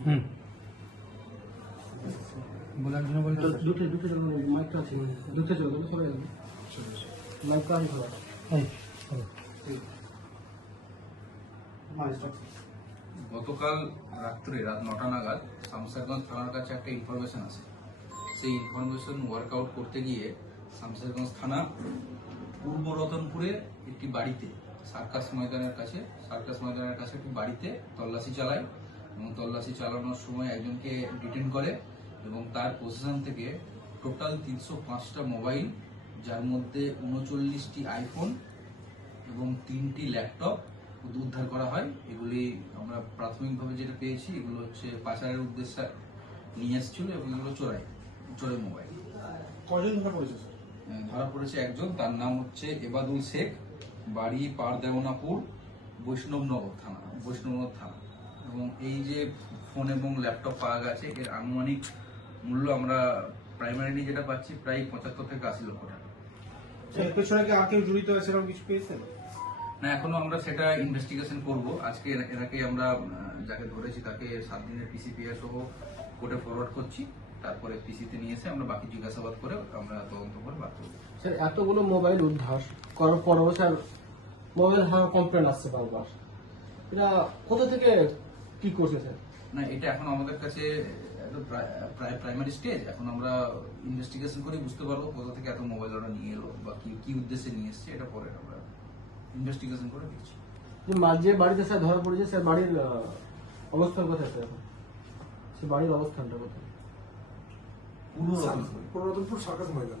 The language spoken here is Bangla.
হুম। বলার জন্য বলতে দুটো দুটো চলো মাইকটা আছে দুটো চলো দুটো সবাই যাবে মাইকটা আছে সবাই গতকাল রাত্রে রাত নটা নাগাদ শামসারগঞ্জ থানার কাছে একটা ইনফরমেশন আছে সেই ইনফরমেশন ওয়ার্কআউট করতে গিয়ে শামসারগঞ্জ থানা পূর্ব রতনপুরে একটি বাড়িতে সার্কাস ময়দানের কাছে সার্কাস ময়দানের কাছে একটি বাড়িতে তল্লাশি চালায়। এবং তল্লাশি চালানোর সময় একজনকে ডিটেন করে এবং তার পজিশন থেকে টোটাল তিনশো পাঁচটা মোবাইল যার মধ্যে উনচল্লিশটি আইফোন এবং তিনটি ল্যাপটপ উদ্ধার করা হয়। এগুলি আমরা প্রাথমিকভাবে যেটা পেয়েছি এগুলো হচ্ছে পাচারের উদ্দেশ্যে নিয়ে এসেছিল এবং এগুলো চোরাই চোরাই মোবাইল কজন ধরা পড়েছে ধরা পড়েছে একজন তার নাম হচ্ছে এবাদুল শেখ বাড়ি পারদেওনাপুর বৈষ্ণবনগর থানা বৈষ্ণবনগর থানা। এবং এই যে ফোন এবং ল্যাপটপ পাওয়া গেছে এর আনুমানিক মূল্য আমরা প্রাইমারিলি যেটা পাচ্ছি প্রায় পঁচাত্তর থেকে আশি লক্ষ টাকা। এর পেছনে কি আর কেউ জড়িত আছে এরকম কিছু পেয়েছেন? না এখনও আমরা সেটা ইনভেস্টিগেশন করব। আজকে এরা- এনাকে আমরা যাকে ধরেছি তাকে সাত দিনের পিসিপিএ সহ কোর্টে ফরওয়ার্ড করছি। তারপরে পিসিতে নিয়ে এসে আমরা বাকি জিজ্ঞাসাবাদ করে আমরা তদন্ত করে বার করব। স্যার এতগুলো মোবাইল উদ্ধার করার পরেও স্যার মোবাইল হারার কমপ্লেন আসছে বারবার। এটা কোথা থেকে কি করছে স্যার? না এটা এখন আমাদের কাছে প্রায়- প্রাইমারি স্টেজ এখন আমরা ইনভেস্টিগেশন করে বুঝতে পারব কোথা থেকে এত মোবাইল ওরা নিয়ে এলো বা কি কি উদ্দেশ্যে নিয়ে এসছে এটা পরে আমরা ইনভেস্টিগেশন করে দেখছি। যে মা- যে বাড়িতে স্যার ধরা পড়েছে স্যার বাড়ির আহ, অবস্থান কোথায় স্যার সে বাড়ির অবস্থানটা কোথায় Puratanpur circus Maidan.